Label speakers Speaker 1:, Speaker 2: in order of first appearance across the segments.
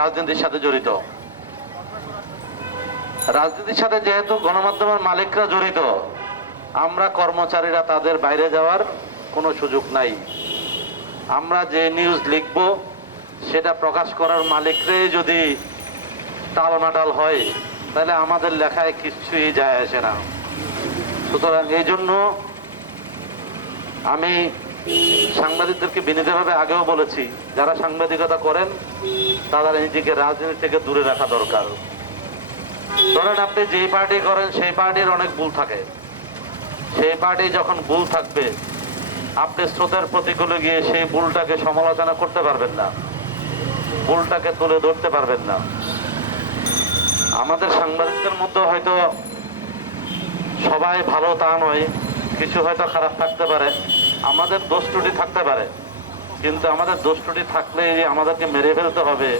Speaker 1: রাজনীতির সাথে জড়িত। রাজনীতির সাথে যেহেতু গণমাধ্যমের মালিকরা জড়িত, আমরা কর্মচারীরা তাদের বাইরে যাওয়ার কোনো সুযোগ নাই। আমরা যে নিউজ লিখব, সেটা প্রকাশ করার মালিকরাই যদি টালমাটাল হয়, তাহলে আমাদের লেখায় কিছুই যায় আসে না। সুতরাং এই জন্য আমি সাংবাদিকদেরকে বিনীতভাবে আগেও বলেছি, যারা সাংবাদিকতা করেন তারা নিজেকে রাজনীতি থেকে দূরে রাখা দরকার। ধরেন আপনি যেই পার্টি করেন, সেই পার্টির অনেক ভুল থাকে। সেই পার্টি যখন ভুল থাকবে, আপনি স্রোতের প্রতিকূলে গিয়ে সেই ভুলটাকে সমালোচনা করতে পারবেন না। ভুলটাকে তুলে ধরতে পারবেন না। আমাদের সাংবাদিকদের মধ্যে হয়তো সবাই ভালো তা নয়, কিছু হয়তো খারাপ থাকতে পারে। আমাদের দোষ ত্রুটি থাকতে পারে। কিন্তু আমাদের দোষ ত্রুটি থাকলে আমাদেরকে মেরে ফেলতে হবে।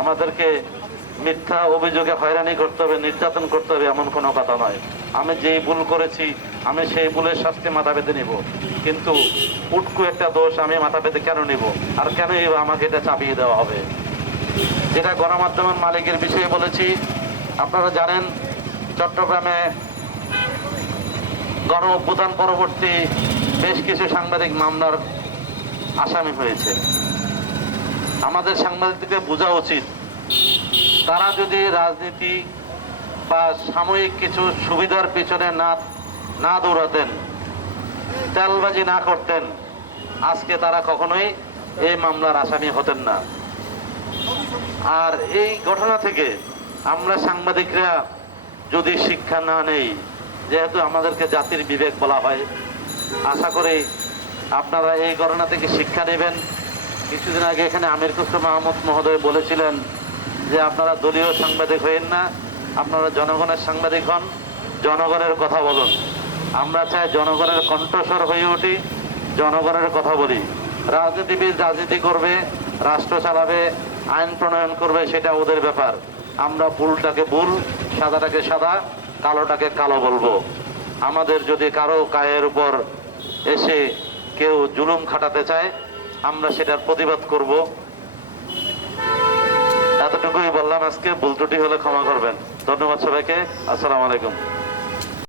Speaker 1: আমাদেরকে মিথ্যা অভিযোগে হয়রানি করতে হবে, নির্যাতন করতে হবে এমন কোনো কথা নয়। আমি যেই ভুল করেছি, আমি সেই ভুলের শাস্তি মাথা পেতে নিব। কিন্তু উটকু একটা দোষ আমি মাথা পেতে কেন নিব? আর কেন আমাকে এটা চাপিয়ে দেওয়া হবে? যেটা গণমাধ্যমের মালিকের বিষয়ে বলেছি, আপনারা জানেন, চট্টগ্রামে গণ অভ্যুত্থান পরবর্তী বেশ কিছু সাংবাদিক মামলার আসামি হয়েছে। আমাদের সাংবাদিকদের বোঝা উচিত, তারা যদি রাজনীতি বা সাময়িক কিছু সুবিধার পিছনে না না দৌড়াতেন, তেলবাজি না করতেন, আজকে তারা কখনোই এই মামলার আসামি হতেন না। আর এই ঘটনা থেকে আমরা সাংবাদিকরা যদি শিক্ষা না নেই, যেহেতু আমাদেরকে জাতির বিবেক বলা হয় আশা করি আপনারা এই ঘটনা থেকে শিক্ষা নেবেন। কিছুদিন আগে এখানে আমির খুসরো মাহমুদ মহোদয় বলেছিলেন যে, আপনারা দলীয় সাংবাদিক হইন না, আপনারা জনগণের সাংবাদিক হন, জনগণের কথা বলুন। আমরা চাই জনগণের কণ্ঠস্বর হয়ে উঠি, জনগণের কথা বলি। রাজনীতিবিদ রাজনীতি করবে, রাষ্ট্র চালাবে, আইন প্রণয়ন করবে, সেটা ওদের ব্যাপার। আমরা ভুলটাকে ভুল সাদাটাকে সাদা, কালোটাকে কালো বলব। আমাদের যদি কারও কায়ের উপর এসে কেউ জুলুম খাটাতে চায়, আমরা সেটার প্রতিবাদ করব। এতটুকুই বললাম আজকে, ভুল ত্রুটি হলে ক্ষমা করবেন। ধন্যবাদ সবাইকে। আসসালাম আলাইকুম।